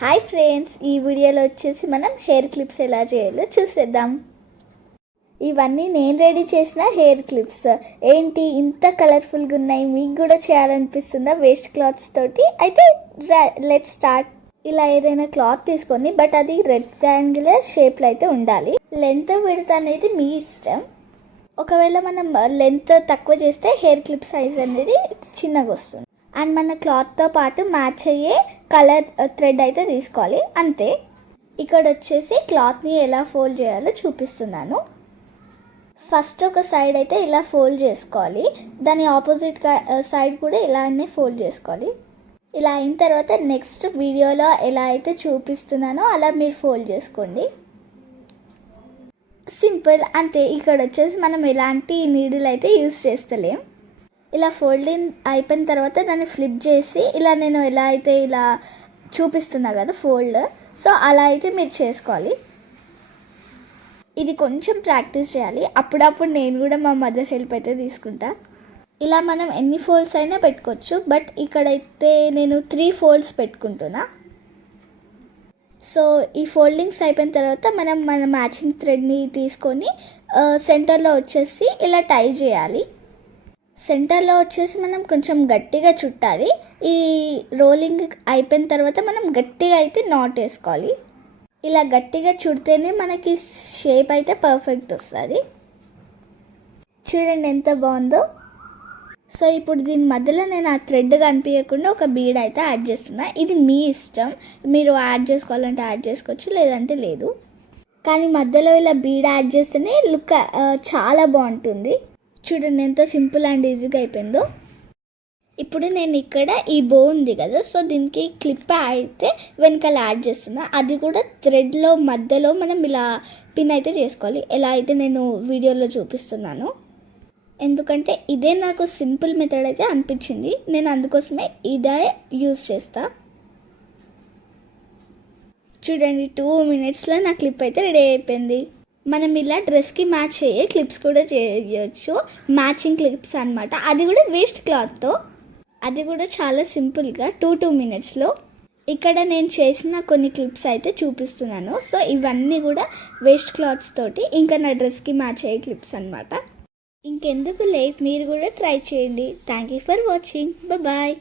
Hi friends, ఈ వీడియోలో వచ్చేసి మనం హెయిర్ క్లిప్స్ ఎలా చేయాలో చూసేద్దాం. ఇవన్నీ నేను రెడీ చేసిన హెయిర్ క్లిప్స్. ఏంటి ఇంత కలర్ఫుల్గా ఉన్నాయి? మీకు కూడా చేయాలనిపిస్తుందా వేస్ట్ క్లాత్స్ తోటి? అయితే లెట్స్ స్టార్ట్. ఇలా ఏదైనా క్లాత్ తీసుకొని, బట్ అది రెక్టాంగులర్ షేప్లో అయితే ఉండాలి. లెంత్ విడ్త్ అనేది మీ ఇష్టం. ఒకవేళ మనం లెంత్ తక్కువ చేస్తే హెయిర్ క్లిప్ సైజ్ అనేది చిన్నగా వస్తుంది. అండ్ మన క్లాత్తో పాటు మ్యాచ్ అయ్యే కలర్ థ్రెడ్ అయితే తీసుకోవాలి, అంతే. ఇక్కడ వచ్చేసి క్లాత్ని ఎలా ఫోల్డ్ చేయాలో చూపిస్తున్నాను. ఫస్ట్ ఒక సైడ్ అయితే ఇలా ఫోల్డ్ చేసుకోవాలి, దాని ఆపోజిట్ సైడ్ కూడా ఇలానే ఫోల్డ్ చేసుకోవాలి. ఇలా అయిన తర్వాత నెక్స్ట్ వీడియోలో ఎలా అయితే చూపిస్తున్నానో అలా మీరు ఫోల్డ్ చేసుకోండి. సింపుల్, అంతే. ఇక్కడ వచ్చేసి మనం ఎలాంటి నీడిల్ అయితే యూస్ చేస్తలేం. ఇలా ఫోల్డింగ్ అయిపోయిన తర్వాత దాన్ని ఫ్లిప్ చేసి ఇలా నేను ఎలా అయితే ఇలా చూపిస్తున్నా కదా ఫోల్డ్, సో అలా అయితే మీరు చేసుకోవాలి. ఇది కొంచెం ప్రాక్టీస్ చేయాలి. అప్పుడప్పుడు నేను కూడా మా మదర్ హెల్ప్ అయితే తీసుకుంటా. ఇలా మనం ఎన్ని ఫోల్డ్స్ అయినా పెట్టుకోవచ్చు, బట్ ఇక్కడైతే నేను 3 ఫోల్డ్స్ పెట్టుకుంటున్నా. సో ఈ ఫోల్డింగ్స్ అయిపోయిన తర్వాత మన మ్యాచింగ్ థ్రెడ్ని తీసుకొని సెంటర్లో వచ్చేసి ఇలా టై చేయాలి. సెంటర్లో వచ్చేసి మనం కొంచెం గట్టిగా చుట్టాలి. ఈ రోలింగ్ అయిపోయిన తర్వాత మనం గట్టిగా అయితే నాట్ వేసుకోవాలి. ఇలా గట్టిగా చుడితేనే మనకి షేప్ అయితే పర్ఫెక్ట్ వస్తుంది. చూడండి ఎంత బాగుందో. సో ఇప్పుడు దీని మధ్యలో నేను ఆ థ్రెడ్ కనిపించకుండా ఒక బీడ్ అయితే యాడ్ చేస్తున్నా. ఇది మీ ఇష్టం, మీరు యాడ్ చేసుకోవాలంటే యాడ్ చేసుకోవచ్చు, లేదంటే లేదు. కానీ మధ్యలో ఇలా బీడ్ యాడ్ చేస్తేనే లుక్ చాలా బాగుంటుంది. చూడండి ఎంత సింపుల్ అండ్ ఈజీగా అయిపోయిందో. ఇప్పుడు నేను ఇక్కడ ఈ బో ఉంది కదా, సో దీనికి క్లిప్ అయితే వెనకాల యాడ్ చేస్తున్నా. అది కూడా థ్రెడ్లో మధ్యలో మనం ఇలా పిన్ అయితే చేసుకోవాలి, ఎలా అయితే నేను వీడియోలో చూపిస్తున్నాను. ఎందుకంటే ఇదే నాకు సింపుల్ మెథడ్ అయితే అనిపించింది, నేను అందుకోసమే ఇదే యూజ్ చేస్తా. చూడండి 2 మినిట్స్లో నా క్లిప్ అయితే రెడీ అయిపోయింది. మనం ఇలా డ్రెస్కి మ్యాచ్ అయ్యే క్లిప్స్ కూడా చేయొచ్చు, మ్యాచింగ్ క్లిప్స్ అనమాట. అది కూడా వేస్ట్ క్లాత్తో, అది కూడా చాలా సింపుల్గా 2 మినిట్స్లో. ఇక్కడ నేను చేసిన కొన్ని క్లిప్స్ అయితే చూపిస్తున్నాను. సో ఇవన్నీ కూడా వేస్ట్ క్లాత్స్ తోటి, ఇంకా నా డ్రెస్కి మ్యాచ్ అయ్యే క్లిప్స్ అనమాట. ఇంకెందుకు లేట్, మీరు కూడా ట్రై చేయండి. Thank you for watching. Bye.